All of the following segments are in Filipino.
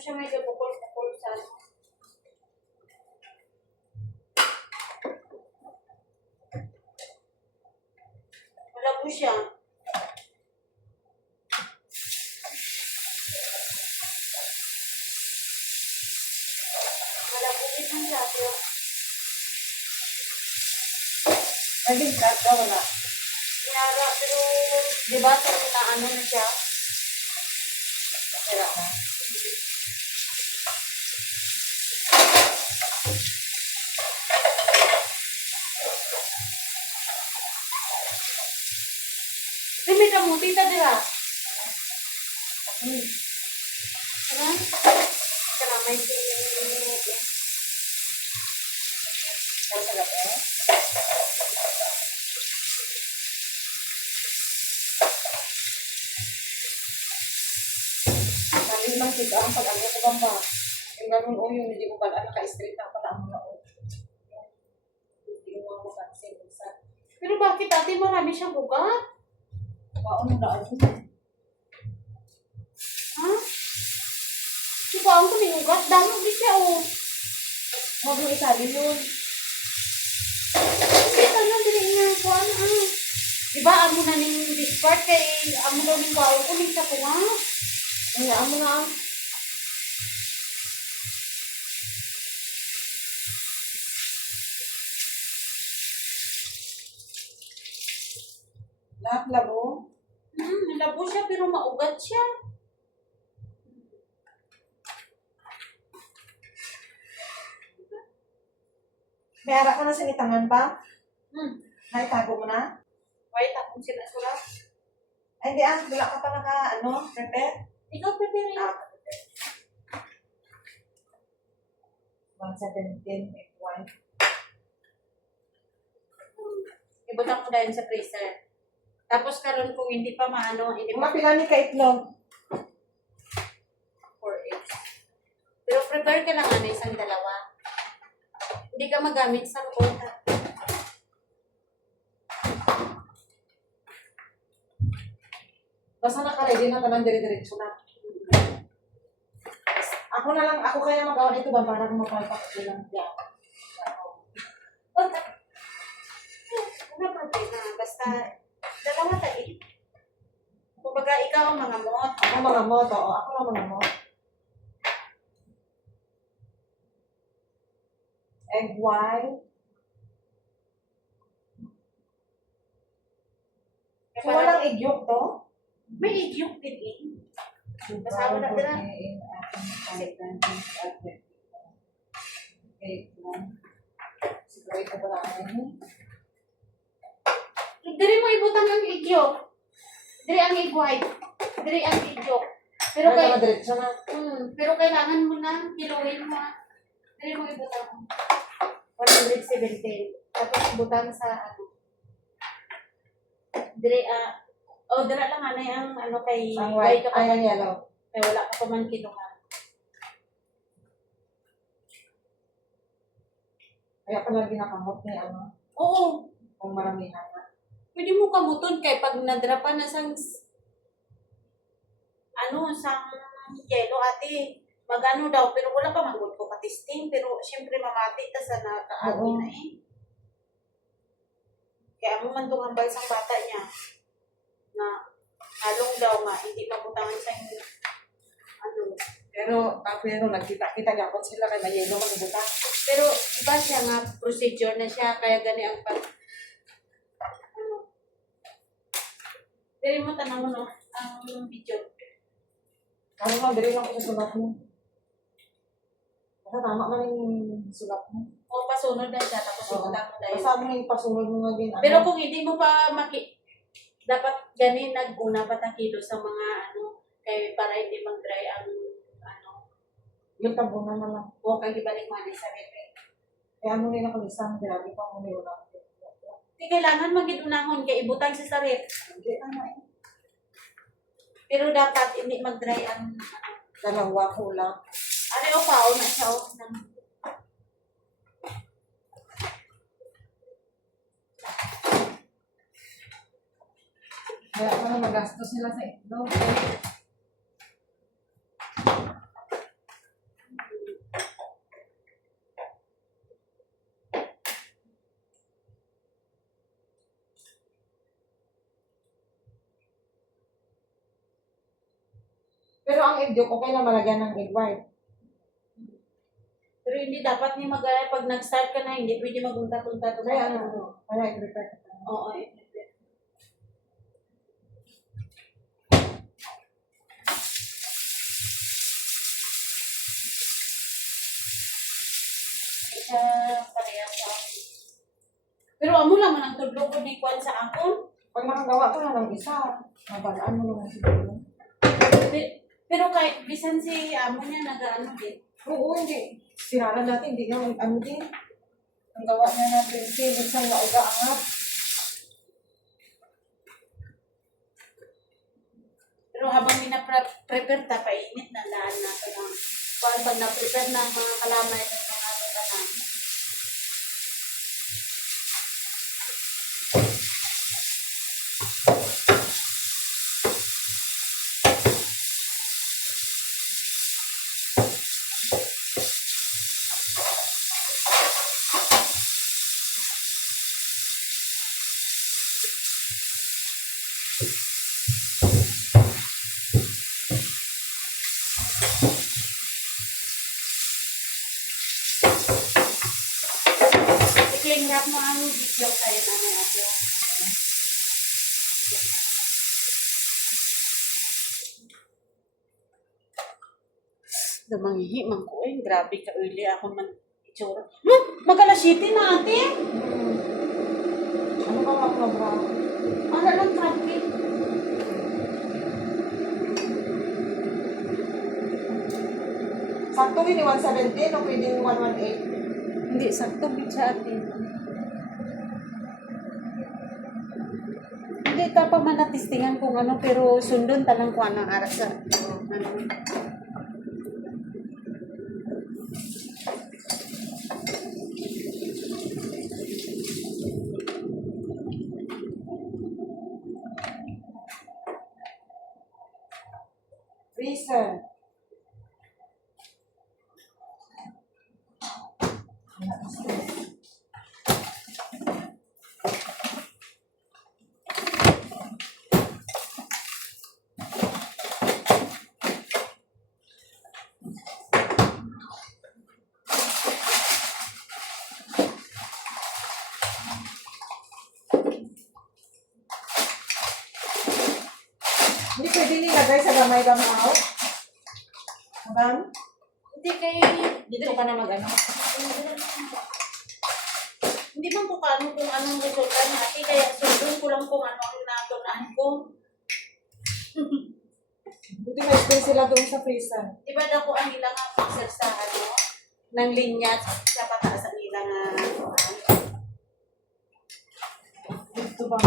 Siya may bukol-bukol sa wala po siya. Wala po ito siya. Naging cut ka, wala. Pinara, pero diba sa na ano na siya? Sira na. May kamuti ta dira. Ano? Kana may Ang sarap eh. Sabi lang kita ang pag-ano ko ba ba? Yung ganun o yung hindi ko pala naka-straight na pala ang mga o. Hindi mo mga mapansin. pero bakit ate marami siyang ugat? Baon mo na ano. Ha? Diba ang kuning ugat? Damog di siya oh. Huwag mo isali yun. Ito na dili nga ko ano. Diba amo na ning discard kay amo daw ning baon ko ning sa tunga. Hayaan mo na. Lahat labo. Malabo siya pero maugat siya. May ara ka na sa itangan ba? Naitago mo na? Wait, akong sinasura. Ay, hindi ah. Wala ka pa naka, prepare? Ikaw prepare na. 117, F1. Ibutang ko dahil sa freezer. Tapos karon kung hindi pa maano, hindi pa Mga pilani ka itlog. 4 eggs. Pero prepare ka lang ano, isang dalawa. Hindi ka magamit sa kuta. Basta naka-ready na tanan dire-diretso na. Ako kaya magawa nito ba para mapalpak lang yan. Ano problema? Basta dalawa tayo. Kumbaga ikaw ang mga mot. Ako mga moto, ako lang mga moto. Egg white. So, walang egg yolk to? May egg yolk din eh. Basta wala dila. Siguro ito ba lang Dili mo ibutang ang egg yolk. Dili ang egg white. Dili ang egg yolk. Pero pero kailangan mo na kiluhin mo. Dili mo ibutang 117. Tapos ibutang sa ano. Dili dala lang ano yung ano kay ang white, ka pa ang yellow. kay wala ka pa man kinuha. Kaya pala ginakamot niya, Oo. kung maramihan na. Pwede mo kamuton kay pag nadrapa na sang Sang yelo ate. Magano daw, pero wala pa magod ko ka-testing. Pero syempre mamati ta sa nakaagi Oo. na eh. Kaya mo man tungambal sa bata niya na halong daw nga, hindi mabutangan sa inyo. Ano. Pero nagkita-kita gapon sila kay mayelo magbuta. Pero iba siya nga, procedure na siya, kaya gani ang ano. Pero mo tanong mo no, ang video. Ano nga, dili lang ko sa sulat mo. Basta tama man yung sulat mo. O pasunod na siya, tapos ibutang mo dahil. Basta mo yung pasunod mo nga din. Pero kung hindi mo pa dapat gani nag-una pa ta kilo sa mga ano, kay para hindi mag-dry ang ano, yung tabunan na lang. o kay ibalik man sa bebe. Kaya ano nila kalisang, grabe pa mo nila. Hindi kailangan magidunahon kay ibutang sa sarit. Hindi na eh. Pero dapat hindi mag-dry ang ano. Dalawa ko lang. Ano o pao na siya o. Kaya ano magastos sila sa itlog. Pero ang egg yolk, okay na malagyan ng egg white. Pero hindi dapat ni pag nag-start ka na, hindi pwede magunta-tunta to. Kaya ano, kaya i-prepare ka. Oo, siya pareha sa akin. Pero amo lang man ang tudlo ko ni Kwan sa akon. Pag nakagawa ka na ng isa, mabalaan mo naman siguro. Pero kahit bisan si amo niya nag-ano din. Oo, hindi. Siraran natin, hindi nga ano din. Ang gawa niya natin, minsan na uga-angat. Pero habang mina-prepare ta, painit na daan na ito ng pag na-prepare na ang mga kalamay at mga tanan. I-cling wrap mo ang video kayo na may ako. Damanghi, man ko eh. Grabe ka early ako man itsura. Magalasiti na ate. Ano ba mga program? Ano lang traffic. Sakto rin yung 117 o pwedeng 118. Hindi, sakto bit sa atin. Hindi ka pa man natistingan kung ano, pero sundon talang kung anong aras sa ano. Freezer. Hindi pwede nilagay sa gamay-gamaw. Hanggang? Hindi kayo, Dito ka na mag-ano. hindi man ko kano kung anong resulta niya. Ate, kaya sundon ko lang kung ano ang natunan ko. Buti may space sila doon sa freezer. Diba na ko ang ilang fixer sa ano, ng linya sa pataas ang ilang Dito ba?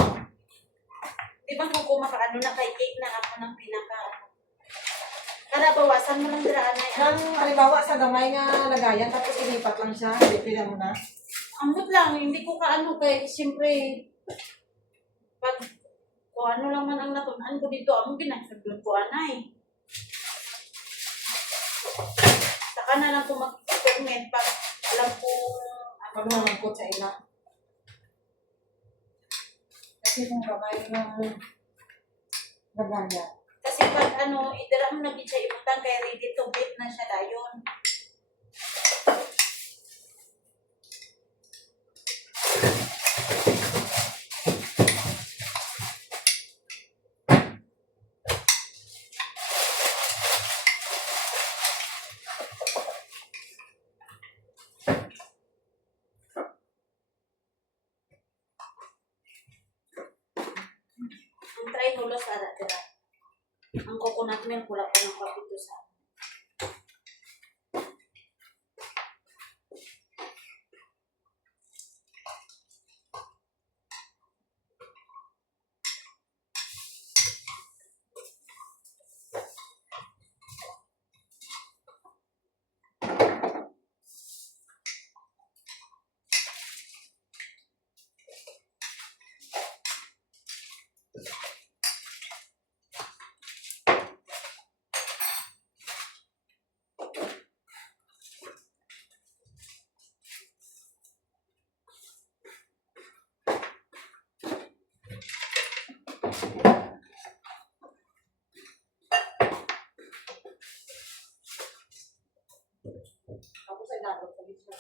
Diba kung kumakaano na kay cake na ako ng pinaka para bawasan mo lang diraan na yan. Nang halimbawa sa gamay nga lagayan, tapos inipat lang siya, pila mo na. Amot lang, hindi ko kaano kay siyempre pag kung ano lang man ang natunan ko dito, ang ginasundon ko anay. Saka na lang ko mag-experiment pag alam ko Pag nalangkot sa ila. Kasi kung kamay ng naganya. kasi pag idala mo na gid siya ibutang kay ready to bake na siya dayon. Ang try hulos ara dira. Ang coconut milk wala ko ng kapito sa. Tapos ay dapat sa bisyo.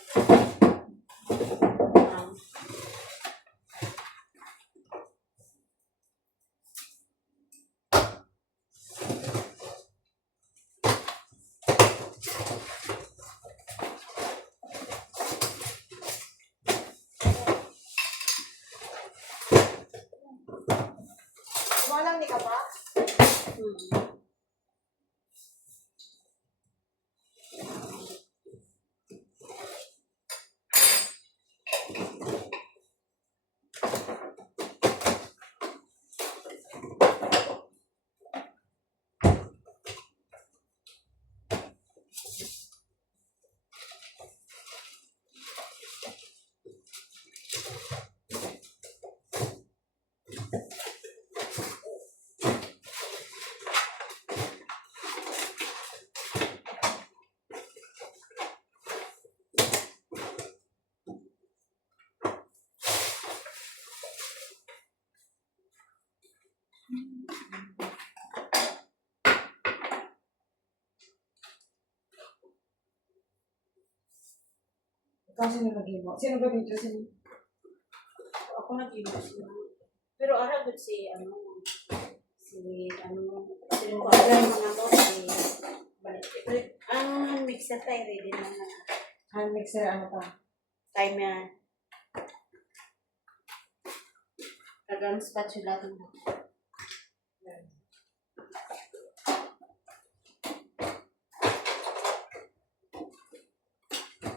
Walang ni ka ba? Ikaw sino nag-imo? Sino ba dito? Sino? Ako nag-iwas na. Pero ara gud si si ang mixer tayo ready na na. Hand mixer ano pa? Time yan. Tagang spatula ito na.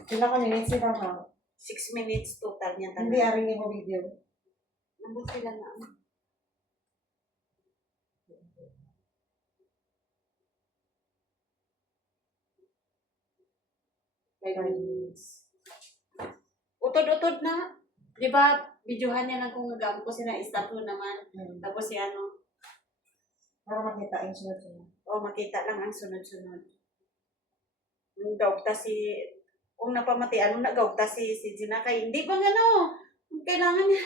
Sila ka minutes sila ka? 6 minutes total niya Hindi aring mo video. Nabot sila na. 5 minutes. Utod-utod na. Di ba, videohan niya lang kung nagamo ko sila, istapo naman. Tapos si Para makita yung sunod-sunod. o makita lang ang sunod-sunod. Gaugta si, kung napamati, nagaugta si Gina kay, hindi ba kailangan niya.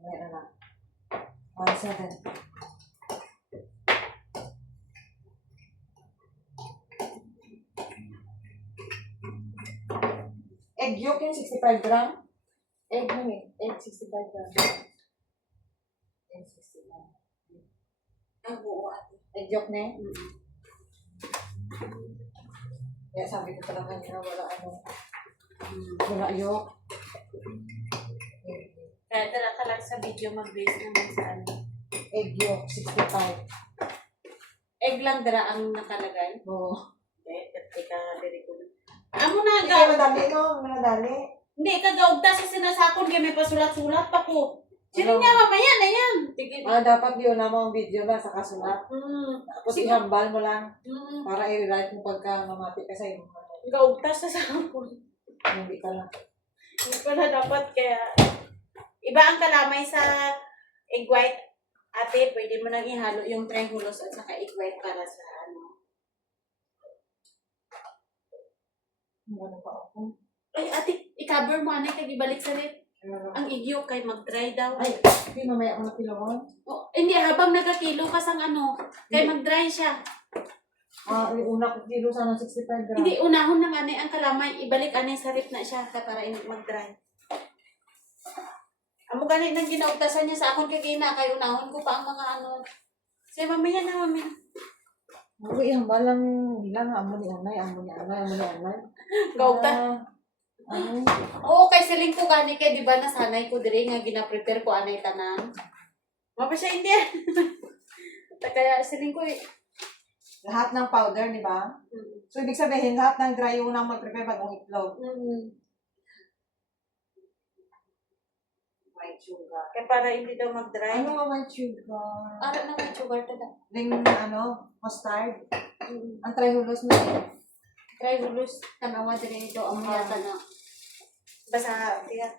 Ayan na. 1-7. Egg yolk yung 65 gram? Egg yun eh. Egg 65 gram. Egg 65. Ang buo ate. Egg yolk na eh? Kaya sabi ko pala kanina wala wala yolk. Kaya tala ka lang sa video mag-base naman sa Egg yolk 65. Egg lang dara ang nakalagay. Oo. Teka, very good. Amo na Hindi kayo madali no? Madali. Hindi, kagaugta sa sinasakon kaya may pasulat-sulat pa ko. Sino niya mamaya na yan? Tigil. Dapat yun na mo ang video na sa kasulat. Tapos Sige. ihambal mo lang para i-rewrite mo pagka mamati ka sa iyo. Gaugtas sa sapon. Hindi ka lang. Hindi pala dapat kaya. Iba ang kalamay sa egg white. Ate, pwede mo nang ihalo yung triangulus at saka egg white para sa ano. Ano pa ako? Ay, ate, i-cover mo anay kag ibalik sa rin. Ang igyo kay mag-dry daw. Ay, hindi mamaya ako napilawon. Oh, hindi, habang nagkakilo ka sang ano, kay mag-dry siya. Yung una ko kilo sana 65 grams. Hindi, unahon ng anay ang kalamay, ibalik anay sa rip na siya ka para hindi mag-dry. Amo ganit nang ginaugtasan niya sa akon kay gina, kay unahon ko pa ang mga ano. Say, mamaya na, mamaya. Uy, ihambal lang nila nga. Amo ni anay, amo ni anay, amo ni anay. Gaugta. Oo, kay siling ko gani kay di ba nasanay ko diri nga gina-prepare ko anay tanan. Mapa siya hindi. Kaya siling ko Lahat ng powder, di ba? So, ibig sabihin, lahat ng dry yung unang mag-prepare bagong itlog. White sugar. Kaya para hindi daw mag-dry. Ano nga white sugar? Ara na white sugar tada. Ring, mustard. Ang trihulos mo eh. Triangulus tanawa diri do ang yata na. Basta tiya.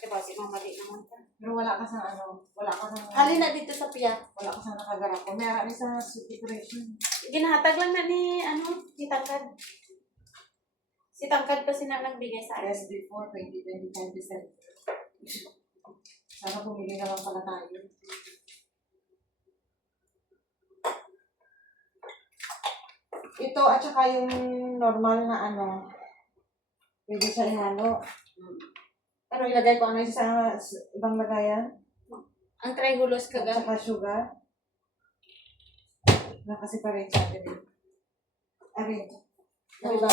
Diba si mama di naman ta. Pero wala ka sa wala ka sa... Hali na dito sa piya. Wala ka sa nakagarap ko. Meron ni sa decoration. Ginahatag lang na ni si Tangkad. Si Tangkad pa sina nagbigay sa akin. Yes, before 2025 December. Sana bumili na lang pala tayo. Ito at saka yung normal na pwede siya ihalo. Pero ilagay ko sa ibang lagayan. Ang triangulus At kaga. saka sugar. Nakaseparate siya din. Ari. Ari ba?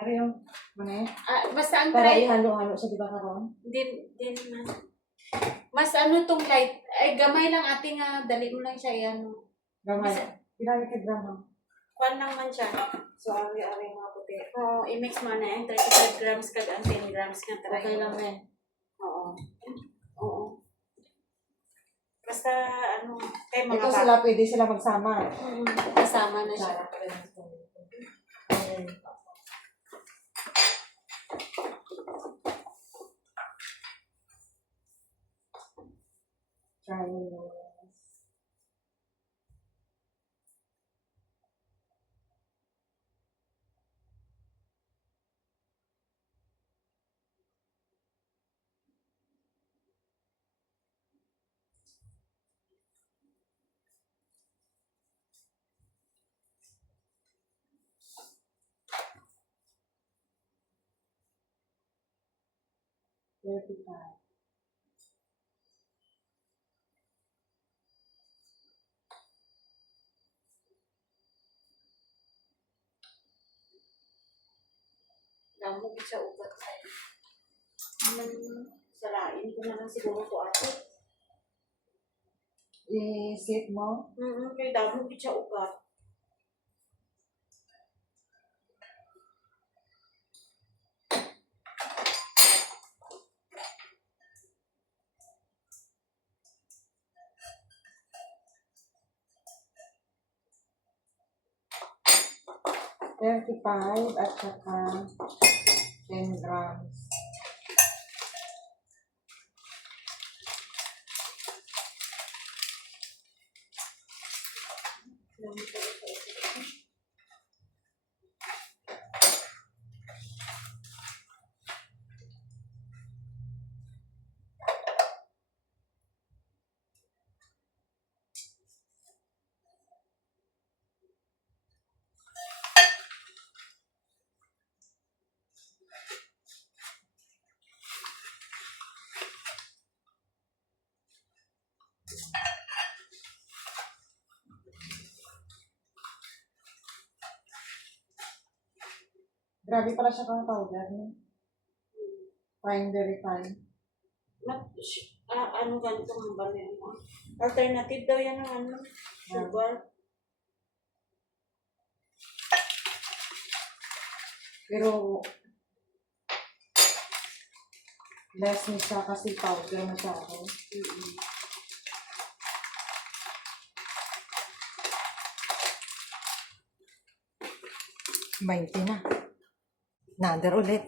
Ari yung Basta ang para ihalo-halo siya, di ba karon? din man. Mas tong light. Ay, gamay lang ate nga. Dali mo lang siya yan. Gamay. Ginamit ka drama. Kwan lang man siya. So, ari mga puti. Oo, i-mix mo na yung 35 grams kag ang 10 grams nga try. Okay lang eh. Oo. Oo. Basta, kay mga Ito sila, pwede sila magsama. kasama na siya. Sana pa rin. Chinese. Vertical. Damo ko siya ugat sa'yo. Salain ko na lang siguro to ate. I-sit mo. Kaya damo ko siya ugat. $35 at saka 10 grams. Grabe pala siya kang powder. Fine, very fine. Ganito ang bali mo. Alternative daw yan ng sugar. Pero Less na siya kasi powder masyado. 20 na. Nader ulit.